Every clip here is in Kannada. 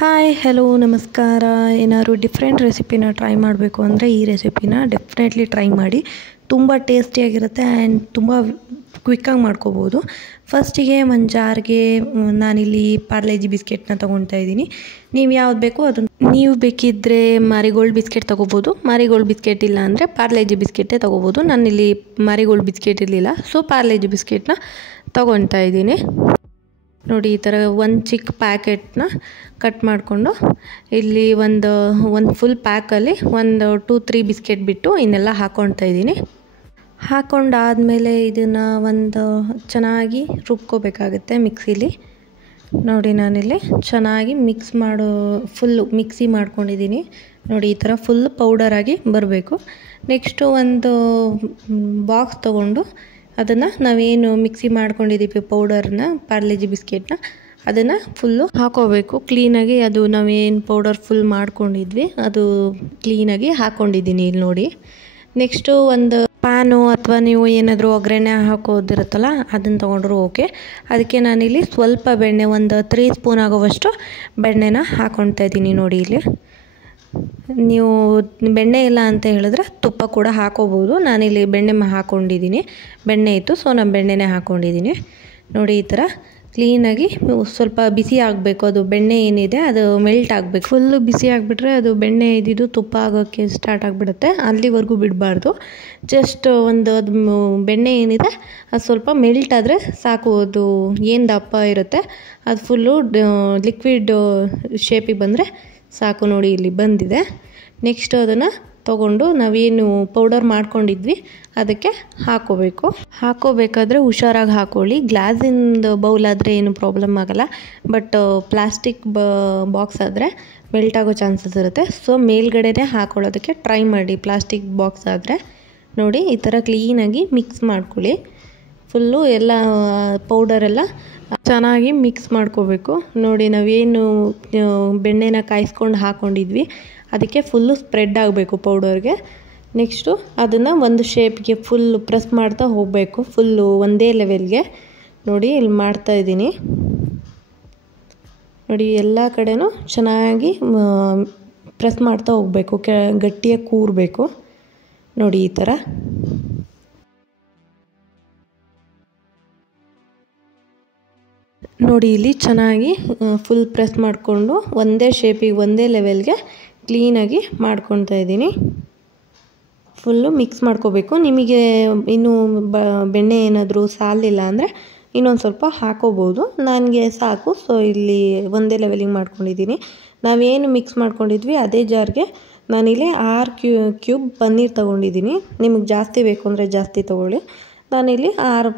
ಹಾಯ್ ಹಲೋ ನಮಸ್ಕಾರ. ಏನಾದ್ರು ಡಿಫ್ರೆಂಟ್ ರೆಸಿಪಿನ ಟ್ರೈ ಮಾಡಬೇಕು ಅಂದರೆ ಈ ರೆಸಿಪಿನ ಡೆಫಿನೆಟ್ಲಿ ಟ್ರೈ ಮಾಡಿ. ತುಂಬ ಟೇಸ್ಟಿಯಾಗಿರುತ್ತೆ ಆ್ಯಂಡ್ ತುಂಬ ಕ್ವಿಕ್ಕಾಗಿ ಮಾಡ್ಕೋಬೋದು. ಫಸ್ಟಿಗೆ ಒಂದು ಜಾರ್ಗೆ ನಾನಿಲ್ಲಿ ಪಾರ್ಲೇಜಿ ಬಿಸ್ಕೆಟ್ನ ತೊಗೊಳ್ತಾ ಇದ್ದೀನಿ. ನೀವು ಯಾವ್ದು ಬೇಕೋ ಅದನ್ನು ನೀವು ಬೇಕಿದ್ದರೆ ಮಾರಿಗೋಲ್ಡ್ ಬಿಸ್ಕೆಟ್ ತೊಗೋಬೋದು. ಮಾರಿಗೋಲ್ಡ್ ಬಿಸ್ಕೆಟ್ ಇಲ್ಲ ಅಂದರೆ ಪಾರ್ಲೇಜಿ ಬಿಸ್ಕೆಟೇ ತೊಗೋಬೋದು. ನಾನಿಲ್ಲಿ ಮಾರಿಗೋಲ್ಡ್ ಬಿಸ್ಕೆಟ್ ಇರಲಿಲ್ಲ, ಸೊ ಪಾರ್ಲೇಜಿ ಬಿಸ್ಕೆಟ್ನ ತೊಗೊಳ್ತಾ ಇದ್ದೀನಿ. ನೋಡಿ, ಈ ಥರ ಒಂದು ಚಿಕ್ಕ ಪ್ಯಾಕೆಟ್ನ ಕಟ್ ಮಾಡಿಕೊಂಡು ಇಲ್ಲಿ ಒಂದು ಫುಲ್ ಪ್ಯಾಕಲ್ಲಿ ಒಂದು 2-3 ಬಿಸ್ಕೆಟ್ ಬಿಟ್ಟು ಇನ್ನೆಲ್ಲ ಹಾಕ್ಕೊಳ್ತಾ ಇದ್ದೀನಿ. ಹಾಕ್ಕೊಂಡಾದಮೇಲೆ ಇದನ್ನು ಒಂದು ಚೆನ್ನಾಗಿ ರುಬ್ಕೋಬೇಕಾಗುತ್ತೆ ಮಿಕ್ಸಿಲಿ. ನೋಡಿ, ನಾನಿಲ್ಲಿ ಚೆನ್ನಾಗಿ ಫುಲ್ಲು ಮಿಕ್ಸಿ ಮಾಡ್ಕೊಂಡಿದ್ದೀನಿ. ನೋಡಿ, ಈ ಥರ ಫುಲ್ ಪೌಡರಾಗಿ ಬರಬೇಕು. ನೆಕ್ಸ್ಟು ಒಂದು ಬಾಕ್ಸ್ ತೊಗೊಂಡು ಅದನ್ನು ನಾವೇನು ಮಿಕ್ಸಿ ಮಾಡ್ಕೊಂಡಿದ್ದೀವಿ ಪೌಡರ್ನ, ಪಾರ್ಲೇಜಿ ಬಿಸ್ಕೆಟ್ನ, ಅದನ್ನು ಫುಲ್ಲು ಹಾಕೋಬೇಕು ಕ್ಲೀನಾಗಿ. ಅದು ನಾವೇನು ಪೌಡರ್ ಫುಲ್ ಮಾಡ್ಕೊಂಡಿದ್ವಿ ಅದು ಕ್ಲೀನಾಗಿ ಹಾಕ್ಕೊಂಡಿದ್ದೀನಿ ಇಲ್ಲಿ ನೋಡಿ. ನೆಕ್ಸ್ಟು ಒಂದು ಪ್ಯಾನು ಅಥವಾ ನೀವು ಏನಾದರೂ ಒಗ್ಗರಣೆ ಹಾಕೋದಿರುತ್ತಲ್ಲ ಅದನ್ನು ತೊಗೊಂಡ್ರು ಓಕೆ. ಅದಕ್ಕೆ ನಾನಿಲ್ಲಿ ಸ್ವಲ್ಪ ಬೆಣ್ಣೆ, ಒಂದು 3 ಸ್ಪೂನ್ ಆಗೋವಷ್ಟು ಬೆಣ್ಣೆನ ಹಾಕ್ಕೊಳ್ತಾ ಇದ್ದೀನಿ. ನೋಡಿ, ಇಲ್ಲಿ ನೀವು ಬೆಣ್ಣೆ ಇಲ್ಲ ಅಂತ ಹೇಳಿದ್ರೆ ತುಪ್ಪ ಕೂಡ ಹಾಕೋಬೋದು. ನಾನಿಲ್ಲಿ ಬೆಣ್ಣೆ ಹಾಕ್ಕೊಂಡಿದ್ದೀನಿ, ಬೆಣ್ಣೆ ಇತ್ತು ಸೊ ನಾನು ಬೆಣ್ಣೆನೇ ಹಾಕ್ಕೊಂಡಿದ್ದೀನಿ. ನೋಡಿ, ಈ ಥರ ಕ್ಲೀನಾಗಿ ಸ್ವಲ್ಪ ಬಿಸಿ ಆಗಬೇಕು. ಅದು ಬೆಣ್ಣೆ ಏನಿದೆ ಅದು ಮೆಲ್ಟ್ ಆಗಬೇಕು. ಫುಲ್ಲು ಬಿಸಿ ಆಗಿಬಿಟ್ರೆ ಅದು ಬೆಣ್ಣೆ ಇದ್ದಿದ್ದು ತುಪ್ಪ ಆಗೋಕ್ಕೆ ಸ್ಟಾರ್ಟ್ ಆಗಿಬಿಡುತ್ತೆ. ಅಲ್ಲಿವರೆಗೂ ಬಿಡಬಾರ್ದು. ಜಸ್ಟ್ ಅದು ಬೆಣ್ಣೆ ಏನಿದೆ ಅದು ಸ್ವಲ್ಪ ಮೆಲ್ಟ್ ಆದರೆ ಸಾಕು. ಅದು ಏನು ದಪ್ಪ ಇರುತ್ತೆ ಅದು ಫುಲ್ಲು ಲಿಕ್ವಿಡ್ ಶೇಪಿಗೆ ಬಂದರೆ ಸಾಕು. ನೋಡಿ, ಇಲ್ಲಿ ಬಂದಿದೆ. ನೆಕ್ಸ್ಟ್ ಅದನ್ನು ತೊಗೊಂಡು ನಾವೇನು ಪೌಡರ್ ಮಾಡ್ಕೊಂಡಿದ್ವಿ ಅದಕ್ಕೆ ಹಾಕೋಬೇಕಾದ್ರೆ ಹುಷಾರಾಗಿ ಹಾಕ್ಕೊಳ್ಳಿ. ಗ್ಲಾಸಿಂದ ಬೌಲ್ ಆದರೆ ಏನು ಪ್ರಾಬ್ಲಮ್ ಆಗೋಲ್ಲ, ಬಟ್ ಪ್ಲಾಸ್ಟಿಕ್ ಬಾಕ್ಸ್ ಆದರೆ ಮೆಲ್ಟ್ ಆಗೋ ಚಾನ್ಸಸ್ ಇರುತ್ತೆ. ಸೊ ಮೇಲ್ಗಡೆನೇ ಹಾಕೊಳ್ಳೋದಕ್ಕೆ ಟ್ರೈ ಮಾಡಿ. ಪ್ಲಾಸ್ಟಿಕ್ ಬಾಕ್ಸ್ ಆದರೆ ನೋಡಿ, ಈ ಥರ ಕ್ಲೀನಾಗಿ ಮಿಕ್ಸ್ ಮಾಡ್ಕೊಳ್ಳಿ. ಫುಲ್ಲು ಎಲ್ಲ ಪೌಡರೆಲ್ಲ ಚೆನ್ನಾಗಿ ಮಿಕ್ಸ್ ಮಾಡ್ಕೋಬೇಕು. ನೋಡಿ, ನಾವೇನು ಬೆಣ್ಣೆನ ಕಾಯಿಸ್ಕೊಂಡು ಹಾಕ್ಕೊಂಡಿದ್ವಿ ಅದಕ್ಕೆ ಫುಲ್ಲು ಸ್ಪ್ರೆಡ್ ಆಗಬೇಕು ಪೌಡರ್ಗೆ. ನೆಕ್ಸ್ಟು ಅದನ್ನು ಒಂದು ಶೇಪ್ಗೆ ಫುಲ್ಲು ಪ್ರೆಸ್ ಮಾಡ್ತಾ ಹೋಗಬೇಕು, ಫುಲ್ಲು ಒಂದೇ ಲೆವೆಲ್ಗೆ. ನೋಡಿ, ಇಲ್ಲಿ ಮಾಡ್ತಾಯಿದ್ದೀನಿ. ನೋಡಿ, ಎಲ್ಲ ಕಡೆನೂ ಚೆನ್ನಾಗಿ ಪ್ರೆಸ್ ಮಾಡ್ತಾ ಹೋಗಬೇಕು, ಗಟ್ಟಿಯಾಗಿ ಕೂರಬೇಕು. ನೋಡಿ, ಈ ಥರ. ನೋಡಿ, ಇಲ್ಲಿ ಚೆನ್ನಾಗಿ ಫುಲ್ ಪ್ರೆಸ್ ಮಾಡಿಕೊಂಡು ಒಂದೇ ಶೇಪಿಗೆ ಒಂದೇ ಲೆವೆಲ್ಗೆ ಕ್ಲೀನಾಗಿ ಮಾಡ್ಕೊತಾ ಇದ್ದೀನಿ. ಫುಲ್ಲು ಮಿಕ್ಸ್ ಮಾಡ್ಕೋಬೇಕು. ನಿಮಗೆ ಇನ್ನೂ ಬೆಣ್ಣೆ ಏನಾದರೂ ಸಾಲಿಲ್ಲ ಅಂದರೆ ಇನ್ನೊಂದು ಸ್ವಲ್ಪ ಹಾಕೋಬೋದು. ನನಗೆ ಸಾಕು, ಸೊ ಇಲ್ಲಿ ಒಂದೇ ಲೆವೆಲಿಗೆ ಮಾಡ್ಕೊಂಡಿದ್ದೀನಿ. ನಾವೇನು ಮಿಕ್ಸ್ ಮಾಡ್ಕೊಂಡಿದ್ವಿ ಅದೇ ಜಾರ್ಗೆ ನಾನಿಲ್ಲಿ 6 ಕ್ಯೂಬ್ ಪನ್ನೀರ್ ತೊಗೊಂಡಿದ್ದೀನಿ. ನಿಮಗೆ ಜಾಸ್ತಿ ಬೇಕು ಅಂದರೆ ಜಾಸ್ತಿ ತೊಗೊಳ್ಳಿ. ನಾನಿಲ್ಲಿ 6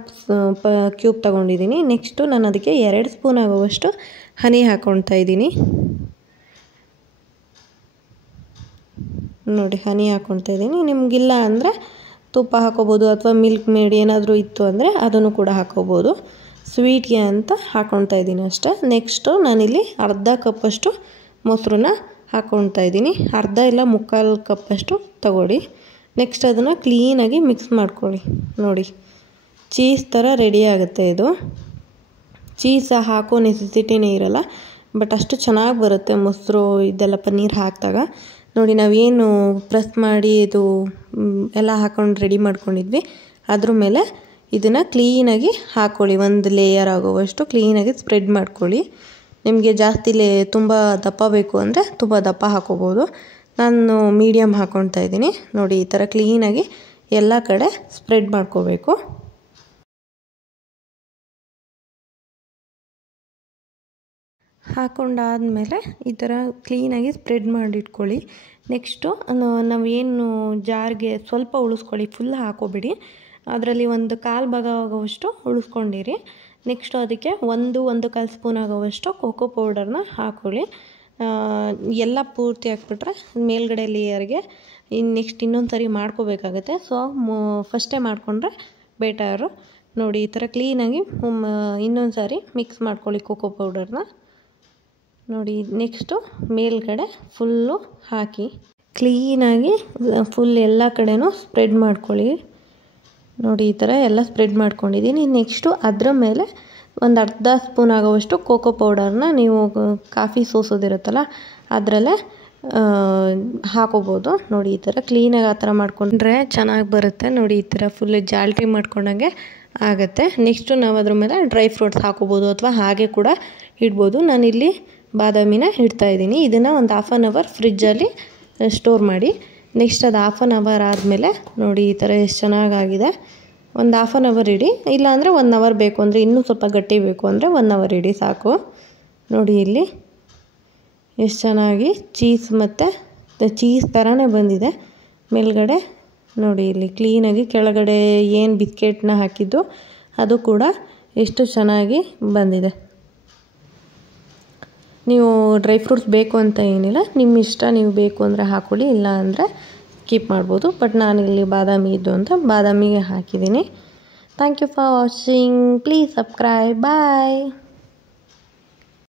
ಕ್ಯೂಬ್ ತೊಗೊಂಡಿದ್ದೀನಿ. ನೆಕ್ಸ್ಟು ನಾನು ಅದಕ್ಕೆ 2 ಸ್ಪೂನ್ ಆಗುವಷ್ಟು ಹನಿ ಹಾಕ್ಕೊಳ್ತಾ ಇದ್ದೀನಿ. ನೋಡಿ, ಹನಿ ಹಾಕ್ಕೊಳ್ತಾ ಇದ್ದೀನಿ. ನಿಮಗಿಲ್ಲ ಅಂದರೆ ತುಪ್ಪ ಹಾಕೋಬೋದು ಅಥವಾ ಮಿಲ್ಕ್ ಮೇಡ್ ಏನಾದರೂ ಇತ್ತು ಅಂದರೆ ಅದನ್ನು ಕೂಡ ಹಾಕೋಬೋದು. ಸ್ವೀಟ್ಗೆ ಅಂತ ಹಾಕ್ಕೊಳ್ತಾ ಇದ್ದೀನಿ ಅಷ್ಟೇ. ನೆಕ್ಸ್ಟು ನಾನಿಲ್ಲಿ ಅರ್ಧ ಕಪ್ಪಷ್ಟು ಮೊಸರನ್ನ ಹಾಕ್ಕೊಳ್ತಾ ಇದ್ದೀನಿ. ಅರ್ಧ ಇಲ್ಲ 3/4 ಕಪ್ಪಷ್ಟು ತಗೊಳ್ಳಿ. ನೆಕ್ಸ್ಟ್ ಅದನ್ನು ಕ್ಲೀನಾಗಿ ಮಿಕ್ಸ್ ಮಾಡ್ಕೊಳ್ಳಿ. ನೋಡಿ, ಚೀಸ್ ಥರ ರೆಡಿ ಆಗುತ್ತೆ ಇದು. ಚೀಸ್ ಹಾಕೋ ನೆಸೆಸಿಟಿನೇ ಇರಲ್ಲ, ಬಟ್ ಅಷ್ಟು ಚೆನ್ನಾಗಿ ಬರುತ್ತೆ ಮೊಸರು ಇದೆಲ್ಲ ಪನ್ನೀರ್ ಹಾಕಿದಾಗ. ನೋಡಿ, ನಾವೇನು ಪ್ರೆಸ್ ಮಾಡಿ ಇದು ಎಲ್ಲ ಹಾಕ್ಕೊಂಡು ರೆಡಿ ಮಾಡ್ಕೊಂಡಿದ್ವಿ ಅದ್ರ ಮೇಲೆ ಇದನ್ನು ಕ್ಲೀನಾಗಿ ಹಾಕ್ಕೊಳ್ಳಿ. ಒಂದು ಲೇಯರ್ ಆಗೋವಷ್ಟು ಕ್ಲೀನಾಗಿ ಸ್ಪ್ರೆಡ್ ಮಾಡ್ಕೊಳ್ಳಿ. ನಿಮಗೆ ಜಾಸ್ತಿ ತುಂಬ ದಪ್ಪ ಬೇಕು ಅಂದರೆ ತುಂಬ ದಪ್ಪ ಹಾಕೋಬೋದು. ನಾನು ಮೀಡಿಯಮ್ ಹಾಕ್ಕೊಳ್ತಾ ಇದ್ದೀನಿ. ನೋಡಿ, ಈ ಥರ ಕ್ಲೀನಾಗಿ ಎಲ್ಲ ಕಡೆ ಸ್ಪ್ರೆಡ್ ಮಾಡ್ಕೋಬೇಕು. ಹಾಕ್ಕೊಂಡಾದಮೇಲೆ ಈ ಥರ ಕ್ಲೀನಾಗಿ ಸ್ಪ್ರೆಡ್ ಮಾಡಿಟ್ಕೊಳ್ಳಿ. ನೆಕ್ಸ್ಟು ನಾವೇನು ಜಾರ್ಗೆ ಸ್ವಲ್ಪ ಉಳಿಸ್ಕೊಳ್ಳಿ, ಫುಲ್ ಹಾಕೋಬಿಡಿ. ಅದರಲ್ಲಿ ಒಂದು 1/4 ಭಾಗ ಆಗೋವಷ್ಟು ಉಳಿಸ್ಕೊಂಡಿರಿ. ನೆಕ್ಸ್ಟು ಅದಕ್ಕೆ 1-1/4 ಸ್ಪೂನ್ ಆಗೋವಷ್ಟು ಕೋಕೋ ಪೌಡರ್ನ ಹಾಕ್ಕೊಳ್ಳಿ. ಎಲ್ಲ ಪೂರ್ತಿ ಹಾಕ್ಬಿಟ್ರೆ ಮೇಲ್ಗಡೆ ಲೇಯರ್ಗೆ ನೆಕ್ಸ್ಟ್ ಇನ್ನೊಂದು ಸರಿ ಮಾಡ್ಕೋಬೇಕಾಗತ್ತೆ. ಸೊ ಫಸ್ಟೇ ಮಾಡಿಕೊಂಡ್ರೆ ಬೆಟರು. ನೋಡಿ, ಈ ಥರ ಕ್ಲೀನಾಗಿ ಇನ್ನೊಂದು ಸಾರಿ ಮಿಕ್ಸ್ ಮಾಡ್ಕೊಳ್ಳಿ ಕೋಕೋ ಪೌಡರ್ನ. ನೋಡಿ, ನೆಕ್ಸ್ಟು ಮೇಲ್ಗಡೆ ಫುಲ್ಲು ಹಾಕಿ ಕ್ಲೀನಾಗಿ ಫುಲ್ ಎಲ್ಲ ಕಡೆನೂ ಸ್ಪ್ರೆಡ್ ಮಾಡ್ಕೊಳ್ಳಿ. ನೋಡಿ, ಈ ಥರ ಎಲ್ಲ ಸ್ಪ್ರೆಡ್ ಮಾಡ್ಕೊಂಡಿದ್ದೀನಿ. ನೆಕ್ಸ್ಟು ಅದರ ಮೇಲೆ ಒಂದು ಅರ್ಧ ಸ್ಪೂನ್ ಆಗೋವಷ್ಟು ಕೋಕೋ ಪೌಡರ್ನ ನೀವು ಕಾಫಿ ಸೋಸೋದಿರುತ್ತಲ್ಲ ಅದರಲ್ಲೇ ಹಾಕೋಬೋದು. ನೋಡಿ ಈ ಥರ ಕ್ಲೀನಾಗಿ ಆ ಥರ ಮಾಡ್ಕೊಂಡ್ರೆ ಚೆನ್ನಾಗಿ ಬರುತ್ತೆ. ನೋಡಿ ಈ ಥರ ಫುಲ್ ಜಾಲ್ಟಿ ಮಾಡ್ಕೊಂಡಂಗೆ ಆಗುತ್ತೆ. ನೆಕ್ಸ್ಟು ನಾವು ಅದ್ರ ಮೇಲೆ ಡ್ರೈ ಫ್ರೂಟ್ಸ್ ಹಾಕೋಬೋದು ಅಥವಾ ಹಾಗೆ ಕೂಡ ಇಡ್ಬೋದು. ನಾನಿಲ್ಲಿ ಬಾದಾಮಿನ ಇಡ್ತಾಯಿದ್ದೀನಿ. ಇದನ್ನು ಒಂದು ಹಾಫ್ ಆನ್ ಅವರ್ ಫ್ರಿಜ್ಜಲ್ಲಿ ಸ್ಟೋರ್ ಮಾಡಿ. ನೆಕ್ಸ್ಟ್ ಅದು ಹಾಫ್ ಆನ್ ಅವರ್ ಆದಮೇಲೆ ನೋಡಿ ಈ ಥರ ಎಷ್ಟು ಚೆನ್ನಾಗಾಗಿದೆ. ಒಂದು ಹಾಫ್ ಆನ್ ಅವರ್ ಇಡಿ, ಇಲ್ಲಾಂದರೆ 1 ಅವರ್ ಬೇಕು ಅಂದರೆ ಇನ್ನೂ ಸ್ವಲ್ಪ ಗಟ್ಟಿ ಬೇಕು ಅಂದರೆ 1 ಅವರ್ ಇಡಿ ಸಾಕು. ನೋಡಿ ಇಲ್ಲಿ ಎಷ್ಟು ಚೆನ್ನಾಗಿ ಚೀಸ್ ಮತ್ತು ಚೀಸ್ ಥರನೇ ಬಂದಿದೆ ಮೇಲ್ಗಡೆ. ನೋಡಿ ಇಲ್ಲಿ ಕ್ಲೀನಾಗಿ ಕೆಳಗಡೆ ಏನು ಬಿಸ್ಕೆಟ್ನ ಹಾಕಿದ್ದು ಅದು ಕೂಡ ಎಷ್ಟು ಚೆನ್ನಾಗಿ ಬಂದಿದೆ. ನೀವು ಡ್ರೈ ಫ್ರೂಟ್ಸ್ ಬೇಕು ಅಂತ ಏನಿಲ್ಲ, ನಿಮ್ಮ ಇಷ್ಟ, ನೀವು ಬೇಕು ಅಂದರೆ ಹಾಕ್ಕೊಳ್ಳಿ, ಇಲ್ಲ ಅಂದರೆ ಕೀಪ್ ಮಾಡ್ಬೋದು. ಬಟ್ ನಾನಿಲ್ಲಿ ಬಾದಾಮಿ ಇದ್ದು ಅಂತ ಬಾದಾಮಿಗೆ ಹಾಕಿದ್ದೀನಿ. Thank you for watching. Please subscribe. Bye.